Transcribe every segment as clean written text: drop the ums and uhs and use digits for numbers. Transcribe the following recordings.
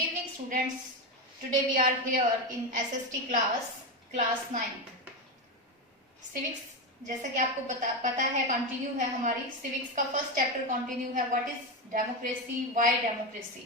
evening students. Today we are here in SST class 9 civics. जैसा कि आपको पता है कंटिन्यू है हमारी सिविक्स का फर्स्ट चैप्टर कंटिन्यू है. What is democracy, why democracy.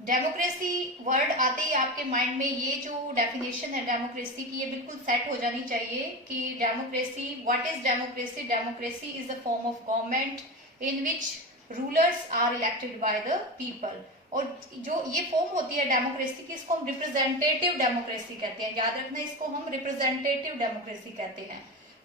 Democracy word आते ही आपके माइंड में ये जो डेफिनेशन है डेमोक्रेसी की ये बिल्कुल सेट हो जानी चाहिए कि democracy, what is democracy. Democracy is a form of government in which rulers are elected by the people. और जो ये फॉर्म होती है डेमोक्रेसी की इसको हम रिप्रेजेंटेटिव डेमोक्रेसी कहते हैं. याद रखना इसको हम रिप्रेजेंटेटिव डेमोक्रेसी कहते हैं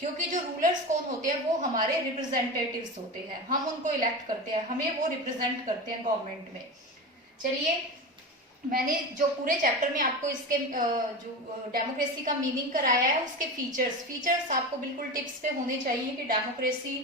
क्योंकि जो रूलर्स कौन होते हैं वो हमारे रिप्रेजेंटेटिव्स होते हैं. हम उनको इलेक्ट करते हैं, हमें वो रिप्रेजेंट करते हैं गवर्नमेंट में. चलिए, मैंने जो पूरे चैप्टर में आपको इसके जो डेमोक्रेसी का मीनिंग कराया है उसके फीचर्स आपको बिल्कुल टिप्स पे होने चाहिए कि डेमोक्रेसी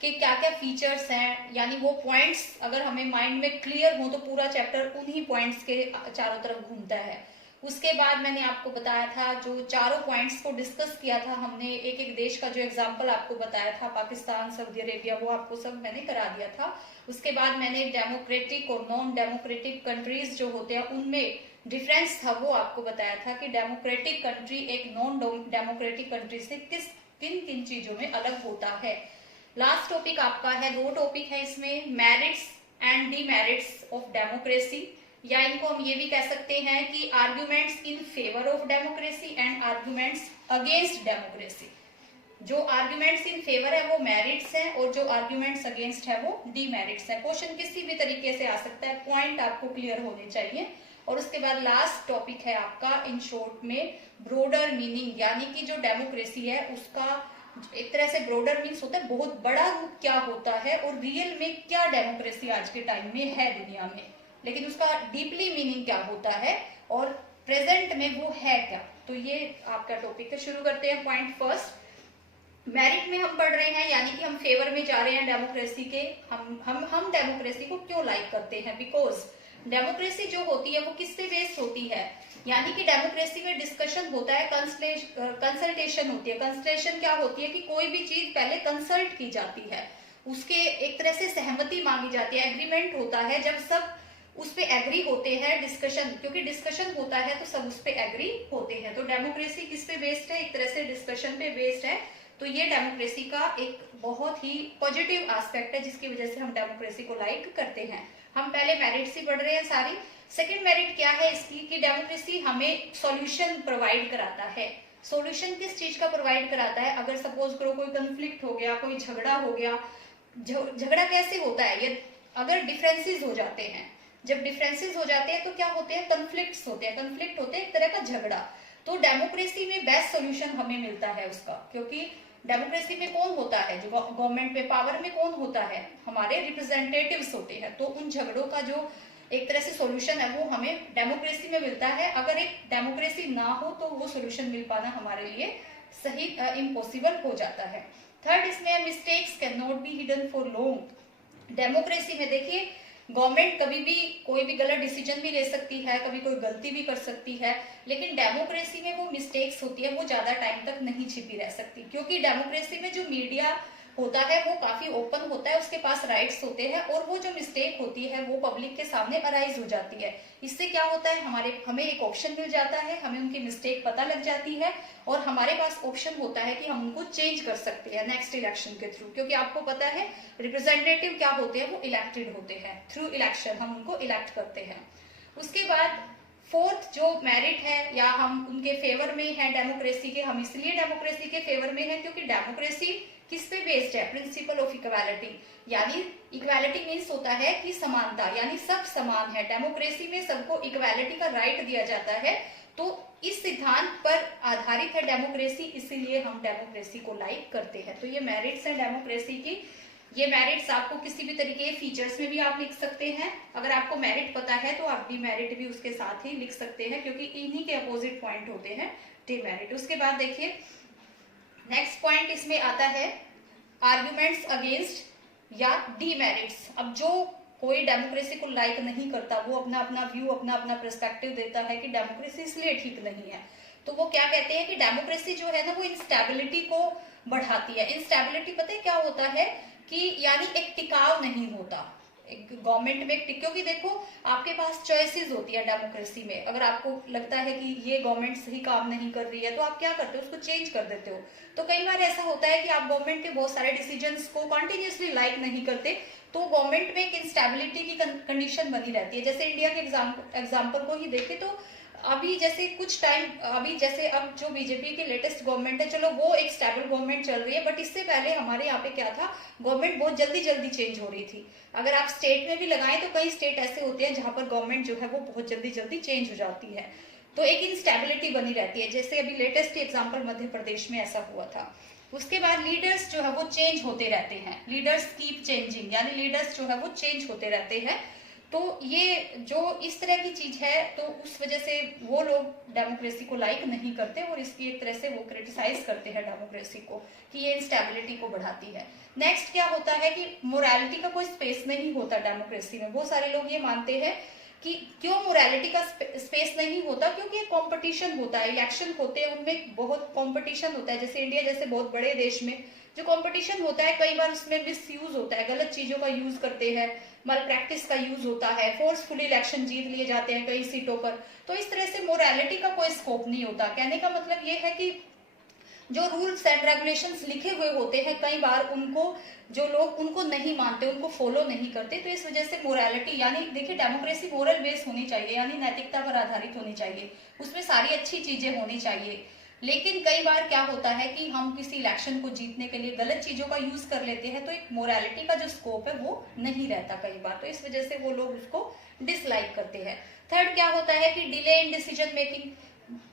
के क्या क्या फीचर्स हैं. यानी वो पॉइंट्स अगर हमें माइंड में क्लियर हो तो पूरा चैप्टर उन्हीं पॉइंट्स के चारों तरफ घूमता है. उसके बाद मैंने आपको बताया था जो चारों पॉइंट्स को डिस्कस किया था हमने, एक एक देश का जो एग्जांपल आपको बताया था, पाकिस्तान, सऊदी अरेबिया, वो आपको सब मैंने करा दिया था. उसके बाद मैंने डेमोक्रेटिक और नॉन डेमोक्रेटिक कंट्रीज जो होते हैं उनमें डिफरेंस था वो आपको बताया था कि डेमोक्रेटिक कंट्री एक नॉन डेमोक्रेटिक कंट्री से किन किन चीजों में अलग होता है. लास्ट टॉपिक आपका है, दो टॉपिक है इसमें, merits and demerits of democracy, या इनको हम ये भी कह सकते हैं कि arguments in favour of democracy and arguments against democracy. जो आर्ग्यूमेंट्स इन फेवर है वो मेरिट्स हैं और जो आर्ग्यूमेंट्स अगेंस्ट है वो डीमेरिट्स है. क्वेश्चन किसी भी तरीके से आ सकता है, पॉइंट आपको क्लियर होने चाहिए. और उसके बाद लास्ट टॉपिक है आपका इन शॉर्ट में ब्रॉडर मीनिंग, यानी कि जो डेमोक्रेसी है उसका एक तरह से ब्रॉडर मीन्स होता है बहुत बड़ा रूप क्या होता है और रियल में क्या डेमोक्रेसी आज के टाइम में है दुनिया में, लेकिन उसका डीपली मीनिंग क्या होता है और प्रेजेंट में वो है क्या. तो ये आपका टॉपिक है. शुरू करते हैं. पॉइंट फर्स्ट, मेरिट में हम पढ़ रहे हैं यानी कि हम फेवर में जा रहे हैं डेमोक्रेसी के. हम डेमोक्रेसी को क्यों लाइक करते हैं, बिकॉज डेमोक्रेसी जो होती है वो किससे बेस्ड होती है, यानी कि डेमोक्रेसी में डिस्कशन होता है, कंसल्टेशन होती है. कंसल्टेशन क्या होती है कि कोई भी चीज पहले कंसल्ट की जाती है, उसके एक तरह से सहमति मांगी जाती है, एग्रीमेंट होता है. जब सब उस पे एग्री होते हैं, डिस्कशन, क्योंकि डिस्कशन होता है तो सब उस पे एग्री होते हैं. तो डेमोक्रेसी किस पे बेस्ड है, एक तरह से डिस्कशन पे बेस्ड है. तो ये डेमोक्रेसी का एक बहुत ही पॉजिटिव एस्पेक्ट है जिसकी वजह से हम डेमोक्रेसी को लाइक करते हैं. हम पहले मेरिट्स ही पढ़ रहे हैं सारी. सेकंड मेरिट क्या है इसकी कि डेमोक्रेसी हमें सॉल्यूशन प्रोवाइड कराता है. सॉल्यूशन किस चीज का प्रोवाइड कराता है, अगर सपोज करो कोई कंफ्लिक्ट हो गया, कोई झगड़ा हो गया. झगड़ा कैसे होता है, ये अगर डिफरेंसेस हो जाते हैं, जब डिफरेंसेस हो जाते हैं तो क्या होते हैं, कंफ्लिक्ट्स होते हैं. कंफ्लिक्ट होते हैं एक तरह का झगड़ा. तो डेमोक्रेसी में बेस्ट सॉल्यूशन हमें मिलता है उसका, क्योंकि डेमोक्रेसी में कौन होता है, जो गवर्नमेंट में पावर में कौन होता है, हमारे रिप्रेजेंटेटिव्स होते हैं. तो उन झगड़ों का जो एक तरह से सॉल्यूशन है वो हमें डेमोक्रेसी में मिलता है. अगर एक डेमोक्रेसी ना हो तो वो सॉल्यूशन मिल पाना हमारे लिए सही इम्पॉसिबल हो जाता है. थर्ड इसमें, mistakes can not be hidden for long. Democracy में देखिए गवर्नमेंट कभी भी कोई भी गलत डिसीजन भी ले सकती है, कभी कोई गलती भी कर सकती है, लेकिन डेमोक्रेसी में वो मिस्टेक्स होती है वो ज्यादा टाइम तक नहीं छिपी रह सकती, क्योंकि डेमोक्रेसी में जो मीडिया होता है वो काफी ओपन होता है, उसके पास राइट्स होते हैं और वो जो मिस्टेक होती है वो पब्लिक के सामने अराइज हो जाती है. इससे क्या होता है, हमें एक ऑप्शन मिल जाता है, हमें उनकी मिस्टेक पता लग जाती है और हमारे पास ऑप्शन होता है कि हम उनको चेंज कर सकते हैं नेक्स्ट इलेक्शन के थ्रू. क्योंकि आपको पता है रिप्रेजेंटेटिव क्या होते हैं, वो इलेक्टेड होते हैं, थ्रू इलेक्शन हम उनको इलेक्ट करते हैं. उसके बाद फोर्थ जो मेरिट है या हम उनके फेवर में है डेमोक्रेसी के, हम इसलिए डेमोक्रेसी के फेवर में है क्योंकि डेमोक्रेसी किस पे बेस्ड है, प्रिंसिपल ऑफ इक्वालिटी. यानी इक्वालिटी मीन्स होता है कि समानता, यानी सब समान है. डेमोक्रेसी में सबको इक्वालिटी का राइट दिया जाता है. तो इस सिद्धांत पर आधारित है डेमोक्रेसी, इसीलिए हम डेमोक्रेसी को लाइक करते हैं. तो ये मेरिट्स है डेमोक्रेसी की. ये मेरिट्स आपको किसी भी तरीके के फीचर्स में भी आप लिख सकते हैं. अगर आपको मेरिट पता है तो आप डीमेरिट भी उसके साथ ही लिख सकते हैं, क्योंकि इन्हीं के अपोजिट पॉइंट होते हैं डीमेरिट. उसके बाद देखिए नेक्स्ट पॉइंट इसमें आता है आर्ग्यूमेंट्स अगेंस्ट या डीमेरिट्स. अब जो कोई डेमोक्रेसी को लाइक नहीं करता वो अपना अपना व्यू, अपना अपना पर्सपेक्टिव देता है कि डेमोक्रेसी इसलिए ठीक नहीं है. तो वो क्या कहते हैं कि डेमोक्रेसी जो है ना वो इंस्टेबिलिटी को बढ़ाती है. इंस्टेबिलिटी पता है क्या होता है कि यानी एक टिकाव नहीं होता, गवर्नमेंट में, क्योंकि देखो आपके पास चॉइसेस होती है डेमोक्रेसी में। अगर आपको लगता है कि ये गवर्नमेंट सही काम नहीं कर रही है तो आप क्या करते हो, उसको चेंज कर देते हो। तो कई बार ऐसा होता है कि आप गवर्नमेंट के बहुत सारे डिसीजंस को कंटिन्यूअसली लाइक नहीं करते, तो गवर्नमेंट में एक इंस्टेबिलिटी की कंडीशन बनी रहती है। जैसे इंडिया के एग्जाम्पल को ही देखें तो अभी जैसे कुछ टाइम, अभी जैसे अब जो बीजेपी की लेटेस्ट गवर्नमेंट है, चलो वो एक स्टेबल गवर्नमेंट चल रही है, बट इससे पहले हमारे यहाँ पे क्या था, गवर्नमेंट बहुत जल्दी जल्दी चेंज हो रही थी। अगर आप स्टेट में भी लगाएं तो कई स्टेट ऐसे होते हैं जहां पर गवर्नमेंट जो है वो बहुत जल्दी जल्दी चेंज हो जाती है, तो एक इंस्टेबिलिटी बनी रहती है। जैसे अभी लेटेस्ट एग्जाम्पल मध्य प्रदेश में ऐसा हुआ था। उसके बाद लीडर्स जो है वो चेंज होते रहते हैं, लीडर्स कीप चेंजिंग, यानी लीडर्स जो है वो चेंज होते रहते हैं। तो ये जो इस तरह की चीज है, तो उस वजह से वो लोग डेमोक्रेसी को लाइक नहीं करते और इसकी एक तरह से वो क्रिटिसाइज करते हैं डेमोक्रेसी को कि ये इंस्टेबिलिटी को बढ़ाती है। नेक्स्ट क्या होता है कि मोरालिटी का कोई स्पेस नहीं होता डेमोक्रेसी में। बहुत सारे लोग ये मानते हैं कि क्यों मोरालिटी का स्पेस नहीं होता, क्योंकि कंपटीशन होता है, इलेक्शन होते हैं, उनमें बहुत कंपटीशन होता है। जैसे इंडिया जैसे बहुत बड़े देश में जो कंपटीशन होता है, कई बार उसमें मिस यूज होता है, गलत चीजों का यूज करते हैं, माल प्रैक्टिस का यूज होता है, फोर्सफुली इलेक्शन जीत लिए जाते हैं कई सीटों पर। तो इस तरह से मोरालिटी का कोई स्कोप नहीं होता। कहने का मतलब ये है कि जो रूल्स एंड रेगुलेशंस लिखे हुए होते हैं, कई बार उनको जो लोग उनको नहीं मानते, उनको फॉलो नहीं करते, तो इस वजह से मोरालिटी, यानी देखिए डेमोक्रेसी मोरल बेस होनी चाहिए, यानी नैतिकता पर आधारित होनी चाहिए, उसमें सारी अच्छी चीजें होनी चाहिए। लेकिन कई बार क्या होता है कि हम किसी इलेक्शन को जीतने के लिए गलत चीजों का यूज कर लेते हैं, तो एक मोरालिटी का जो स्कोप है वो नहीं रहता कई बार, तो इस वजह से वो लोग उसको डिसलाइक करते हैं। थर्ड क्या होता है कि डिले इन डिसीजन मेकिंग।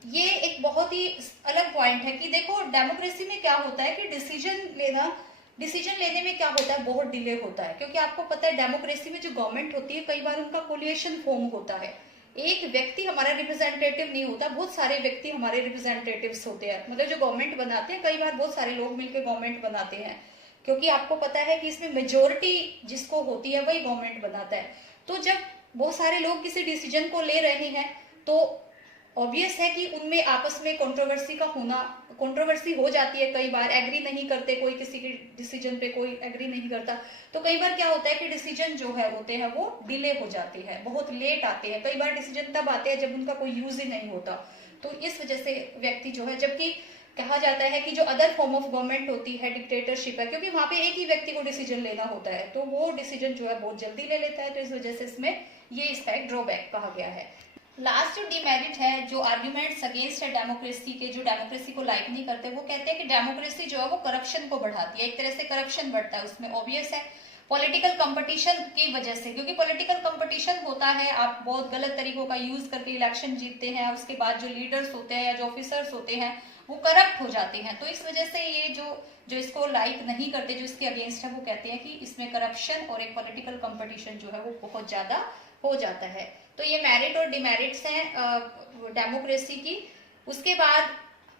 ये एक बहुत ही अलग पॉइंट है कि देखो डेमोक्रेसी में क्या होता है कि डिसीजन लेने में क्या होता है, बहुत डिले होता है। क्योंकि आपको पता है डेमोक्रेसी में जो गवर्नमेंट होती है, कई बार उनका कोलिएशन फॉर्म होता है, एक व्यक्ति हमारा रिप्रेजेंटेटिव नहीं होता, बहुत सारे व्यक्ति हमारे रिप्रेजेंटेटिव्स होते हैं। मतलब जो गवर्नमेंट बनाते हैं, कई बार बहुत सारे लोग मिलकर गवर्नमेंट बनाते हैं, क्योंकि आपको पता है कि इसमें मेजोरिटी जिसको होती है वही गवर्नमेंट बनाता है। तो जब बहुत सारे लोग किसी डिसीजन को ले रहे हैं तो ऑब्वियस है कि उनमें आपस में कंट्रोवर्सी हो जाती है, कई बार एग्री नहीं करते, कोई किसी के डिसीजन पे कोई एग्री नहीं करता, तो कई बार क्या होता है कि डिसीजन जो है होते हैं वो डिले हो जाते हैं, बहुत लेट आते हैं। कई बार डिसीजन तब आते हैं जब उनका कोई यूज ही नहीं होता, तो इस वजह से व्यक्ति जो है, जबकि कहा जाता है कि जो अदर फॉर्म ऑफ गवर्नमेंट होती है डिक्टेटरशिप है, क्योंकि वहां पे एक ही व्यक्ति को डिसीजन लेना होता है, तो वो डिसीजन जो है बहुत जल्दी ले लेता है, तो इस वजह से इसमें ये इसका एक ड्रॉबैक कहा गया है। लास्ट जो डिमेरिट है, जो आर्ग्यूमेंट्स अगेंस्ट है डेमोक्रेसी के, जो डेमोक्रेसी को लाइक नहीं करते, वो कहते हैं कि डेमोक्रेसी जो है वो करप्शन को बढ़ाती है, एक तरह से करप्शन बढ़ता है उसमें। ऑब्वियस है पॉलिटिकल कंपटीशन की वजह से, क्योंकि पॉलिटिकल कंपटीशन होता है, आप बहुत गलत तरीकों का यूज करके इलेक्शन जीतते हैं, उसके बाद जो लीडर्स होते हैं या जो ऑफिसर्स होते हैं वो करप्ट हो जाते हैं। तो इस वजह से ये जो इसको लाइक नहीं करते, जो इसके अगेंस्ट है, वो कहते हैं कि इसमें करप्शन और एक पॉलिटिकल कंपटीशन जो है वो बहुत ज्यादा हो जाता है। तो ये मेरिट और डिमेरिट्स हैं डेमोक्रेसी की। उसके बाद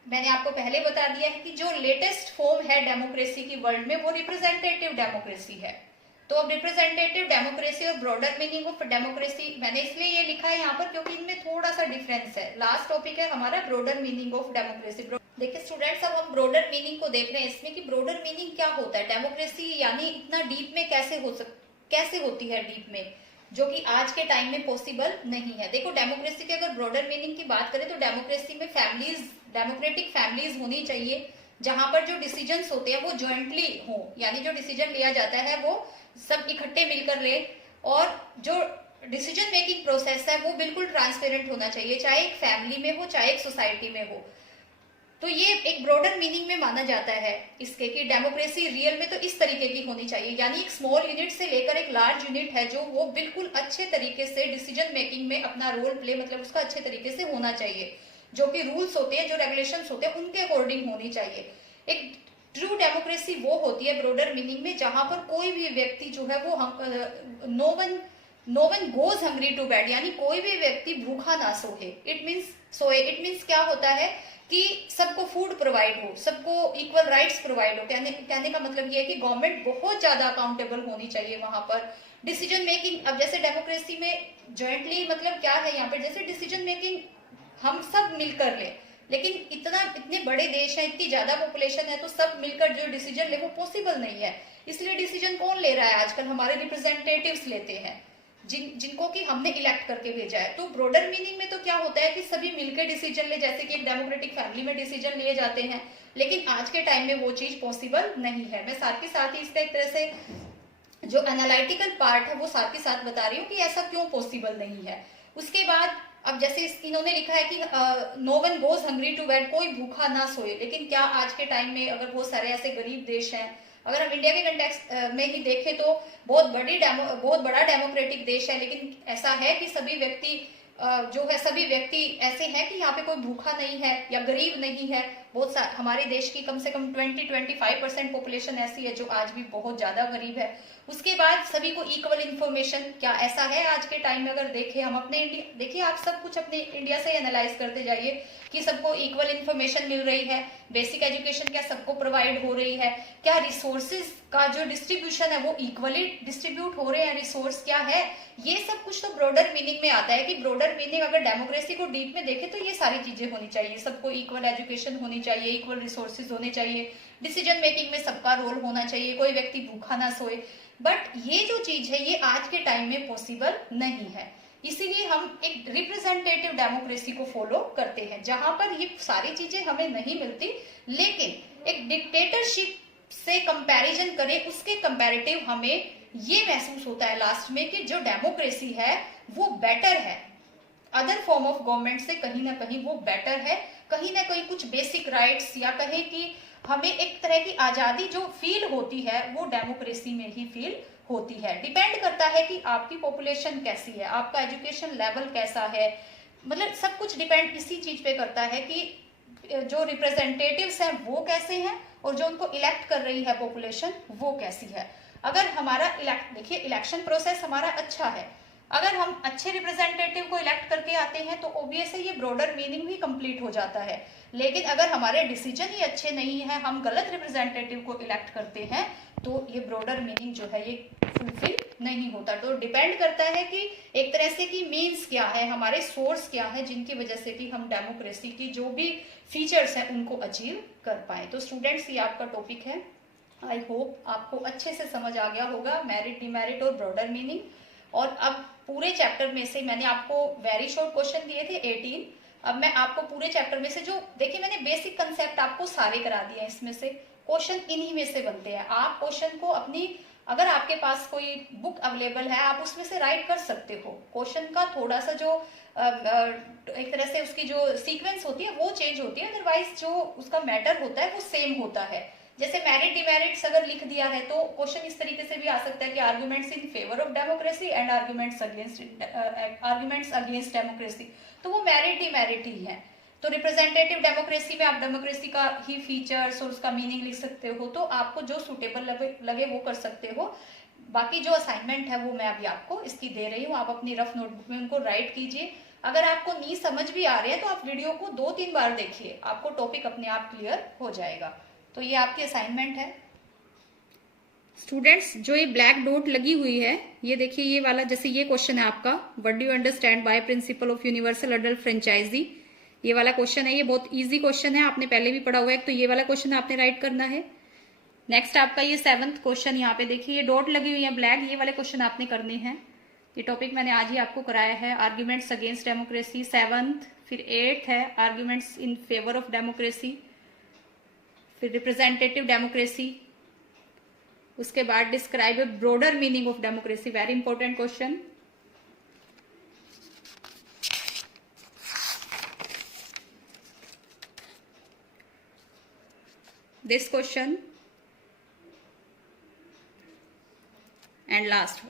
मैंने आपको पहले बता दिया है कि जो लेटेस्ट फॉर्म है डेमोक्रेसी की वर्ल्ड में, वो रिप्रेजेंटेटिव डेमोक्रेसी है। तो अब रिप्रेजेंटेटिव डेमोक्रेसी और ब्रॉडर मीनिंग ऑफ डेमोक्रेसी, मैंने इसलिए ये लिखा है यहाँ पर क्योंकि इनमें थोड़ा सा डिफरेंस है। लास्ट टॉपिक है हमारा ब्रॉडर मीनिंग ऑफ डेमोक्रेसी। देखिए स्टूडेंट्स, अब हम ब्रॉडर मीनिंग को देख रहे हैं इसमें कि ब्रॉडर मीनिंग क्या होता है, डेमोक्रेसी यानी इतना डीप में कैसे होती है डीप में, जो कि आज के टाइम में पॉसिबल नहीं है। देखो डेमोक्रेसी की अगर ब्रॉडर मीनिंग की बात करें तो डेमोक्रेसी में डेमोक्रेटिक फैमिलीज होनी चाहिए, जहां पर जो डिसीजंस होते हैं वो ज्वाइंटली हो, यानी जो डिसीजन लिया जाता है वो सब इकट्ठे मिलकर ले, और जो डिसीजन मेकिंग प्रोसेस है वो बिल्कुल ट्रांसपेरेंट होना चाहिए, चाहे एक फैमिली में हो चाहे एक सोसाइटी में हो। तो ये एक ब्रॉडर मीनिंग में माना जाता है इसके कि डेमोक्रेसी रियल में तो इस तरीके की होनी चाहिए, यानी एक स्मॉल यूनिट से लेकर एक लार्ज यूनिट है जो वो बिल्कुल अच्छे तरीके से डिसीजन मेकिंग में अपना रोल प्ले, मतलब उसका अच्छे तरीके से होना चाहिए, जो कि रूल्स होते हैं, जो रेगुलेशंस होते हैं उनके अकॉर्डिंग होनी चाहिए। एक ट्रू डेमोक्रेसी वो होती है ब्रॉडर मीनिंग में जहां पर कोई भी व्यक्ति जो है वो no one goes hungry to bed, यानी कोई भी व्यक्ति भूखा ना सोए। इट मीन्स क्या होता है कि सबको फूड प्रोवाइड हो, सबको इक्वल राइट्स प्रोवाइड हो। कहने का मतलब ये है कि गवर्नमेंट बहुत ज्यादा अकाउंटेबल होनी चाहिए वहां पर। डिसीजन मेकिंग, अब जैसे डेमोक्रेसी में ज्वाइंटली मतलब क्या है यहाँ पे, जैसे डिसीजन मेकिंग हम सब मिलकर ले, लेकिन इतने बड़े देश है, इतनी ज्यादा पॉपुलेशन है, तो सब मिलकर जो डिसीजन ले वो पॉसिबल नहीं है। इसलिए डिसीजन कौन ले रहा है आजकल? हमारे रिप्रेजेंटेटिव्स लेते हैं, जिनको कि हमने इलेक्ट करके भेजा है। तो ब्रॉडर मीनिंग में तो क्या होता है कि सभी मिलकर डिसीजन ले, जैसे कि एक डेमोक्रेटिक फैमिली में डिसीजन लिए जाते हैं, लेकिन आज के टाइम में वो चीज पॉसिबल नहीं है। मैं साथ के साथ ही इसका एक तरह से जो एनालिटिकल पार्ट है वो साथ के साथ बता रही हूँ कि ऐसा क्यों पॉसिबल नहीं है। उसके बाद अब जैसे इन्होंने लिखा है कि no one goes hungry to bed, कोई भूखा ना सोए। लेकिन क्या आज के टाइम में अगर बहुत सारे ऐसे गरीब देश हैं, अगर हम इंडिया के कंटेक्स्ट में ही देखें तो बहुत बड़ा डेमोक्रेटिक देश है, लेकिन ऐसा है कि सभी व्यक्ति जो है सभी व्यक्ति ऐसे हैं कि यहाँ पे कोई भूखा नहीं है या गरीब नहीं है। हमारे देश की कम से कम 20-25% पॉपुलेशन ऐसी है जो आज भी बहुत ज्यादा गरीब है। उसके बाद सभी को इक्वल इन्फॉर्मेशन, क्या ऐसा है आज के टाइम में? अगर देखें हम अपने इंडिया, देखिए आप सब कुछ अपने इंडिया से एनालाइज करते जाइए कि सबको इक्वल इन्फॉर्मेशन मिल रही है, बेसिक एजुकेशन क्या सबको प्रोवाइड हो रही है, क्या रिसोर्सेज का जो डिस्ट्रीब्यूशन है वो इक्वली डिस्ट्रीब्यूट हो रहे हैं, रिसोर्स क्या है, ये सब कुछ तो ब्रॉडर मीनिंग में आता है। कि ब्रॉडर मीनिंग अगर डेमोक्रेसी को डीप में देखें तो ये सारी चीजें होनी चाहिए, सबको इक्वल एजुकेशन होनी चाहिए, इक्वल रिसोर्सेज होने चाहिए, डिसीजन मेकिंग में सबका रोल होना चाहिए, कोई व्यक्ति भूखा ना सोए। बट ये जो चीज है ये आज के टाइम में पॉसिबल नहीं है, इसीलिए हम एक रिप्रेजेंटेटिव डेमोक्रेसी को फॉलो करते हैं, जहां पर ये सारी चीजें हमें नहीं मिलती। लेकिन एक डिक्टेटरशिप से कंपैरिजन करें, उसके कंपैरेटिव हमें ये महसूस होता है लास्ट में कि जो डेमोक्रेसी है वो बेटर है, अदर फॉर्म ऑफ गवर्नमेंट से कहीं ना कहीं वो बेटर है। कहीं ना कहीं कुछ बेसिक राइट्स या कहें कि हमें एक तरह की आजादी जो फील होती है वो डेमोक्रेसी में ही फील होती है। डिपेंड करता है कि आपकी पॉपुलेशन कैसी है, आपका एजुकेशन लेवल कैसा है, मतलब सब कुछ डिपेंड इसी चीज पे करता है कि जो रिप्रेजेंटेटिव्स हैं वो कैसे हैं और जो उनको इलेक्ट कर रही है पॉपुलेशन वो कैसी है। अगर हमारा देखिए इलेक्शन प्रोसेस हमारा अच्छा है, अगर हम अच्छे रिप्रेजेंटेटिव को इलेक्ट करके आते हैं तो ऑब्वियसली ये ब्रॉडर मीनिंग भी कंप्लीट हो जाता है। लेकिन अगर हमारे डिसीजन ही अच्छे नहीं है, हम गलत रिप्रेजेंटेटिव को इलेक्ट करते हैं, तो ये ब्रॉडर मीनिंग जो है ये फुलफिल नहीं होता। तो डिपेंड करता है कि एक तरह से कि मीन्स क्या है, हमारे सोर्स क्या है, जिनकी वजह से कि हम डेमोक्रेसी की जो भी फीचर्स हैं उनको अचीव कर पाए। तो स्टूडेंट्स ये आपका टॉपिक है, आई होप आपको अच्छे से समझ आ गया होगा, मेरिट, डिमेरिट और ब्रॉडर मीनिंग। और अब पूरे चैप्टर में से मैंने आपको वेरी शॉर्ट क्वेश्चन दिए थे 18, अब मैं आपको पूरे चैप्टर में से जो देखिए मैंने बेसिक कंसेप्ट आपको सारे करा दिए हैं, इसमें से क्वेश्चन इन्हीं में से बनते हैं। आप क्वेश्चन को अपनी, अगर आपके पास कोई बुक अवेलेबल है आप उसमें से राइट कर सकते हो। क्वेश्चन का थोड़ा सा जो एक तरह से उसकी जो सीक्वेंस होती है वो चेंज होती है, अदरवाइज जो उसका मैटर होता है वो सेम होता है। जैसे मेरिट डिमेरिट्स अगर लिख दिया है तो क्वेश्चन इस तरीके से भी आ सकता है कि arguments in favour of democracy and arguments against democracy, तो वो मेरिट डिमेरिट ही है। तो रिप्रेजेंटेटिव डेमोक्रेसी में आप डेमोक्रेसी का ही फीचर्स और उसका मीनिंग लिख सकते हो, तो आपको जो सुटेबल लगे वो कर सकते हो। बाकी जो असाइनमेंट है वो मैं अभी आपको इसकी दे रही हूँ, आप अपनी रफ नोटबुक में उनको राइट कीजिए। अगर आपको नहीं समझ भी आ रहे हैं तो आप वीडियो को 2-3 बार देखिए, आपको टॉपिक अपने आप क्लियर हो जाएगा। तो ये आपकी असाइनमेंट है स्टूडेंट्स। जो ये ब्लैक डॉट लगी हुई है ये देखिए, ये वाला, जैसे ये क्वेश्चन है आपका, what do you understand by principle of universal adult franchise, ये वाला क्वेश्चन है। ये बहुत इजी क्वेश्चन है, आपने पहले भी पढ़ा हुआ है, तो ये वाला क्वेश्चन आपने राइट करना है। नेक्स्ट आपका ये 7th क्वेश्चन, यहाँ पे देखिए ये डॉट लगी हुई है ब्लैक, ये वाले क्वेश्चन आपने करने हैं। ये टॉपिक मैंने आज ही आपको कराया है, आर्ग्यूमेंट्स अगेंस्ट डेमोक्रेसी 7th, फिर 8th है arguments in favour of democracy, फिर रिप्रेजेंटेटिव डेमोक्रेसी, उसके बाद describe A broader meaning of democracy, very important question. This question and last